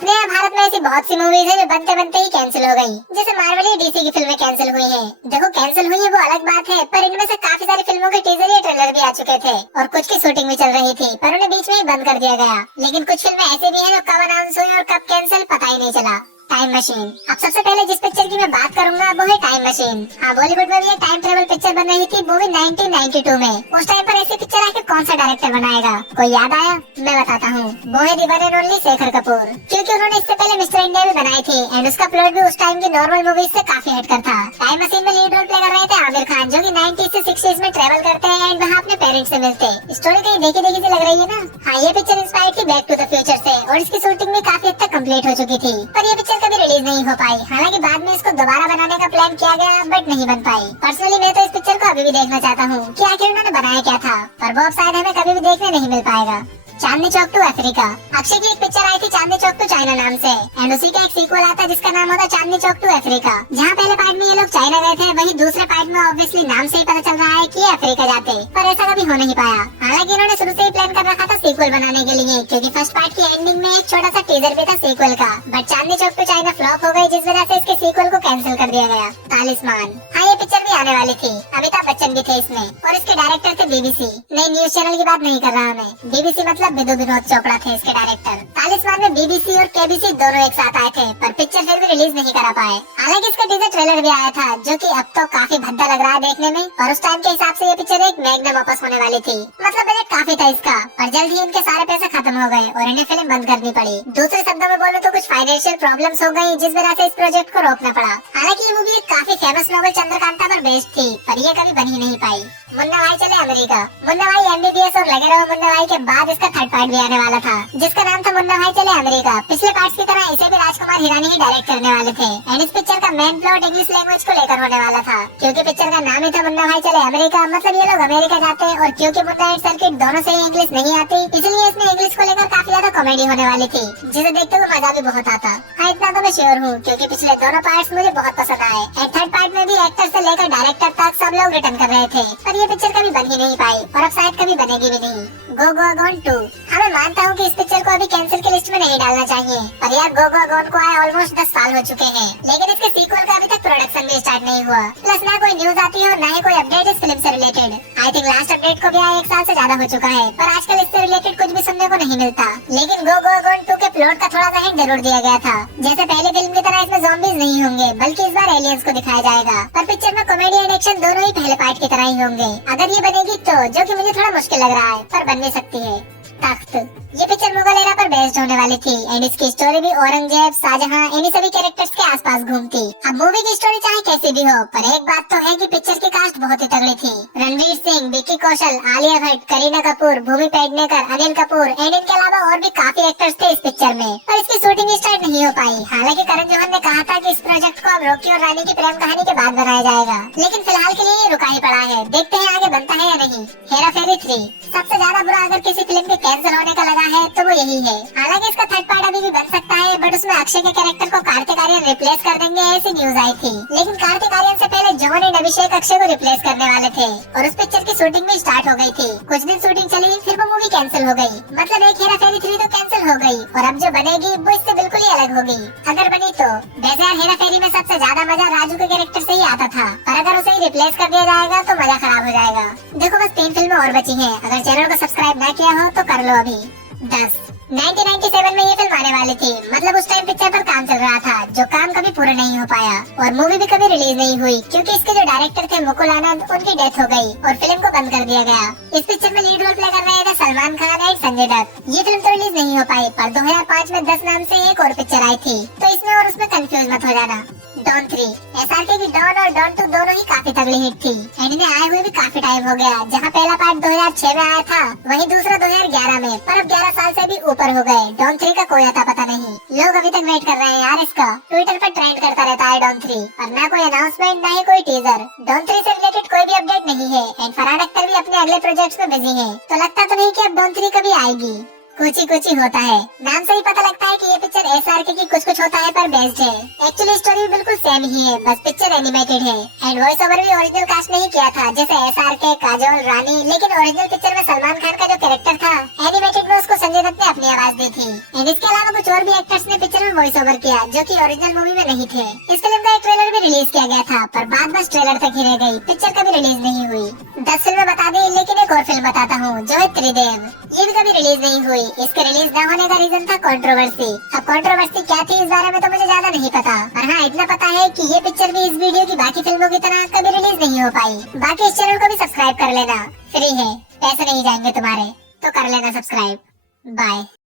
अपने यहाँ भारत में ऐसी बहुत सी मूवीज है जो बनते बनते ही कैंसिल हो गई, जैसे मार्वल या डीसी की फिल्में कैंसिल हुई हैं। देखो कैंसिल हुई है वो अलग बात है, पर इनमें से काफी सारी फिल्मों के टीजर या ट्रेलर भी आ चुके थे और कुछ की शूटिंग भी चल रही थी, पर उन्हें बीच में ही बंद कर दिया गया। लेकिन कुछ फिल्में ऐसी भी हैं जो कब अनाउंस हुई और कब कैंसिल पता ही नहीं चला। Time machine. अब सबसे पहले जिस पिक्चर की मैं बात करूंगा वो है टाइम मशीन। हाँ, बॉलीवुड में भी एक टाइम ट्रेवल पिक्चर बन रही थी, वो भी 1992 में। उस टाइम पर ऐसी पिक्चर आखिर कौन सा डायरेक्टर बनाएगा, कोई याद आया? मैं बताता हूँ, वो है the one and only Shekhar Kapoor, क्योंकि उन्होंने इससे पहले मिस्टर इंडिया भी बनाई थी एंड उसका प्लॉट भी उस टाइम की नॉर्मल मूवीज से काफी हटकर था। टाइम मशीन में लीड रोल प्ले कर रहे थे आमिर खान, जो की 90s से 60s में ट्रेवल करते हैं एंड वहाँ अपने पेरेंट्स से मिलते। स्टोरी कहीं देखी देखी से लग रही है ना? हाँ, ये पिक्चर इंस्पायर्ड थी बैक टू द फ्यूचर से और इसकी शूटिंग भी काफी हद तक कंप्लीट हो चुकी थी, पर ये पिक्चर कभी रिलीज नहीं हो पाई। हालांकि बाद में इसको दोबारा बनाने का प्लान किया गया, बट नहीं बन पाई। पर्सनली मैं तो इस पिक्चर को अभी भी देखना चाहता हूँ कि आखिर उन्होंने बनाया क्या था, पर वो अब शायद हमें कभी भी देखने नहीं मिल पाएगा। चांदनी चौक टू अफ्रीका। अक्षय की एक पिक्चर आई थी चांदनी चौक टू चाइना नाम से एंड उसी का एक सीक्वल आता जिसका नाम होता चांदनी चौक टू अफ्रीका। जहाँ पहले पार्ट में ये लोग चाइना गए थे, वहीं दूसरे पार्ट में ऑब्वियसली नाम से ही पता चल रहा है कि ये अफ्रीका जाते, पर ऐसा कभी हो नहीं पाया। हालांकि इन्होंने शुरू से ही प्लान कर रखा था सीक्वल बनाने के लिए, क्योंकि फर्स्ट पार्ट की एंडिंग में एक छोटा सा टीजर भी था सीक्वल का, but Chandni Chowk to China flop हो गई, जिस वजह से इसके सीक्वल को कैंसिल कर दिया गया। तालिस्मान। हाँ, ये पिक्चर भी आने वाली थी, अमिताभ बच्चन भी थे इसमें और इसके डायरेक्टर थे बीबीसी। नई न्यूज चैनल की बात नहीं कर रहा मैं, बीबीसी मतलब बिदु विनोद चोपड़ा थे इसके डायरेक्टर। तालिस्मान में बीबीसी और केबीसी दोनों एक साथ आए थे, पर पिक्चर फिर भी रिलीज नहीं करा पाए। हालांकि इसका टीजर ट्रेलर भी आया था, जो कि अब तो काफी भद्दा लग रहा है देखने में, और उस टाइम के हिसाब से ये पिक्चर एक मैग्नम ओपस होने वाली थी। मतलब बजट काफी था इसका, पर जल्द ही इनके सारे पैसे खत्म हो गए और इन्हें फिल्म बंद करनी पड़ी। दूसरे शब्दों में बोलो तो कुछ फाइनेंशियल प्रॉब्लम्स हो गई, जिस वजह से इस प्रोजेक्ट को रोकना पड़ा। हालांकि ये मूवी एक काफी फेमस नॉवेल चंद्रकांता पर बेस्ड थी, पर ये कभी बन ही नहीं पाई। मुन्ना भाई चले अमेरिका। मुन्ना भाई एमबीबीएस और लगे रहो मुन्ना भाई के बाद इसका थर्ड पार्ट भी आने वाला था, जिसका नाम था मुन्ना भाई चले अमेरिका। पिछले पार्ट्स की तरह इसे भी राजकुमार हिरानी ही डायरेक्ट करने वाले थे एंड इस पिक्चर का मेन प्लॉट इंग्लिश लैंग्वेज को लेकर होने वाला था, क्योंकि पिक्चर का नाम ही था मुन्ना भाई चले अमेरिका, मतलब ये लोग अमेरिका जाते, और क्योंकि मुन्ना एंड सर्किट दोनों से ही इंग्लिश नहीं आती, इसलिए इसमें इंग्लिश को लेकर काफी ज्यादा कॉमेडी होने वाली थी, जिसे देखते हुए मजा भी बहुत आता। हाँ, इतना तो मैं श्योर हूँ, क्योंकि पिछले दोनों पार्ट्स मुझे बहुत पसंद आए एंड थर्ड पार्ट में भी एक्टर से लेकर डायरेक्टर तक सब लोग रिटर्न कर रहे थे, पर ये पिक्चर कभी बन ही नहीं पाई और अब शायद कभी बनेगी भी नहीं। गो गोआ गॉन 2। हाँ, मैं मानता हूँ कि इस पिक्चर को अभी कैंसिल की लिस्ट में नहीं डालना चाहिए, पर यार गो गोआ गॉन को आए ऑलमोस्ट 10 साल हो चुके हैं, लेकिन इसके सीक्वल का अभी तक प्रोडक्शन भी स्टार्ट नहीं हुआ। प्लस ना कोई न्यूज आती है और ना ही कोई अपडेट इस फिल्म से related. I think last update को भी आए 1 साल से ज्यादा हो चुका है, पर आजकल इससे रिलेटेड कुछ भी सुनने को नहीं मिलता। लेकिन गो गोआ गॉन 2 के प्लॉट का थोड़ा सा हिंट जरूर दिया गया था, जैसे पहले फिल्म की तरह इसमें ज़ॉम्बीज नहीं होंगे, बल्कि इस बार एलियंस को दिखाया जाएगा, पर पिक्चर में कॉमेडी एंड एक्शन दोनों ही पहले पार्ट की तरह ही होंगे। अगर ये बनेगी तो, जो कि मुझे थोड़ा मुश्किल लग रहा है, पर बन भी सकती है। तख्त। ये पिक्चर मुगल एरा पर बेस्ड होने वाली थी एंड इसकी स्टोरी भी औरंगजेब, शाहजहां इन्हीं सभी कैरेक्टर्स के आसपास घूमती। अब मूवी की स्टोरी चाहे कैसी भी हो, पर एक बात तो है कि पिक्चर की कास्ट बहुत ही तगड़ी थी। रणवीर सिंह, विक्की कौशल, आलिया भट्ट, करीना कपूर, भूमि पेडनेकर, अनिल कपूर एंड इनके अलावा और भी काफी एक्टर्स थे इस पिक्चर में, पर इसकी शूटिंग स्टार्ट नहीं हो पाई। हालांकि करण जौहर ने कहा था कि इस प्रोजेक्ट को अब रॉकी और रानी की प्रेम कहानी के बाद बनाया जाएगा, लेकिन फिलहाल के लिए ये रुका ही पड़ा है। देखते हैं आगे बनता है या नहीं। हेरा फेरी 3। सबसे ज्यादा बुरा अगर किसी फिल्म के कैंसिल होने का लगा है तो वो यही है। हालांकि इसका थर्ड पार्ट अभी भी बन सकता है, बट उसमें अक्षय के कैरेक्टर को कार्तिक आर्यन रिप्लेस कर देंगे ऐसी न्यूज आई थी, लेकिन कार्तिक आर्यन से पहले जॉन एंड अभिषेक अक्षय को रिप्लेस करने वाले थे और उस पिक्चर की शूटिंग भी स्टार्ट हो गई थी। कुछ दिन शूटिंग चली, फिर वो मूवी कैंसिल हो गई। मतलब एक हेरा फेरी 3 तो कैंसिल हो गई और अब जो बनेगी वो इससे बिल्कुल ही अलग होगी, अगर बनी तो। वैसे यार हेरा फेरी में सबसे ज्यादा मजा राजू के कैरेक्टर से ही आता था, पर अगर उसे ही रिप्लेस कर दिया जाएगा तो मजा खराब हो जाएगा। देखो बस 3 फिल्में और बची हैं, अगर चैनल को सब्सक्राइब ना किया हो तो कर लो अभी। 10। 1997 में ये फिल्म आने वाली थी, मतलब उस टाइम पिक्चर पर काम चल रहा था, जो काम कभी पूरा नहीं हो पाया और मूवी भी कभी रिलीज नहीं हुई, क्योंकि इसके जो डायरेक्टर थे मुकुल आनंद, उनकी डेथ हो गई और फिल्म को बंद कर दिया गया। इस पिक्चर में लीड रोल प्ले कर रहे थे सलमान खान और संजय दत्त। ये फिल्म तो रिलीज नहीं हो पाई, पर 2005 में 10 नाम से एक और पिक्चर आई थी, तो इसमें और उसमें कंफ्यूज मत हो जाना। डॉन 3। एसआरके की डॉन और डॉन 2 दोनों ही काफी तगड़ी हिट थी एंड इन्हें आए हुए भी काफी टाइम हो गया। जहाँ पहला पार्ट 2006 में आया था, वहीं दूसरा 2011 में, पर अब 11 साल से भी ऊपर हो गए। डॉन 3 का कोई अता पता नहीं, लोग अभी तक वेट कर रहे हैं यार इसका। ट्विटर पर ट्रेंड करता रहता है डॉन 3, पर ना कोई अनाउंसमेंट ना ही कोई टीजर। डॉन 3 से रिलेटेड कोई भी अपडेट नहीं है एंड फरहान अख्तर भी अपने अगले प्रोजेक्ट्स में बिजी है, तो लगता तो नहीं कि अब डॉन 3 कभी आएगी। कुछ ही होता है, नाम से ही पता लगता है कि ये पिक्चर एसआरके की कुछ कुछ होता है पर बेस्ड है। एक्चुअली स्टोरी बिल्कुल सेम ही है, बस पिक्चर एनिमेटेड है एंड वॉइस ओवर भी ओरिजिनल कास्ट नहीं किया था, जैसे SRK, काजोल, रानी। लेकिन ओरिजिनल पिक्चर में सलमान खान का जो कैरेक्टर था, एनिमेटेड में उसको संजय दत्त ने अपनी आवाज दी थी। एंड इसके अलावा कुछ और भी एक्टर्स ने पिक्चर में वॉइस ओवर किया जो कि ओरिजिनल मूवी में नहीं थे। इस फिल्म का एक ट्रेलर भी रिलीज किया गया था, पर बात बस ट्रेलर तक ही रह गई, पिक्चर कभी रिलीज नहीं हुई। 10 फिल्में बता दी, लेकिन एक और फिल्म बताता हूँ जो है त्रिदेव। ये भी कभी रिलीज नहीं हुई। इसके रिलीज न होने का रीजन था कंट्रोवर्सी। अब कंट्रोवर्सी क्या थी इस बारे में तो मुझे ज्यादा नहीं पता, पर हाँ इतना पता है कि ये पिक्चर भी इस वीडियो की बाकी फिल्मों की तरह कभी रिलीज नहीं हो पाई। बाकी इस चैनल को भी सब्सक्राइब कर लेना, फ्री है, पैसे नहीं जाएंगे तुम्हारे, तो कर लेना सब्सक्राइब। बाय।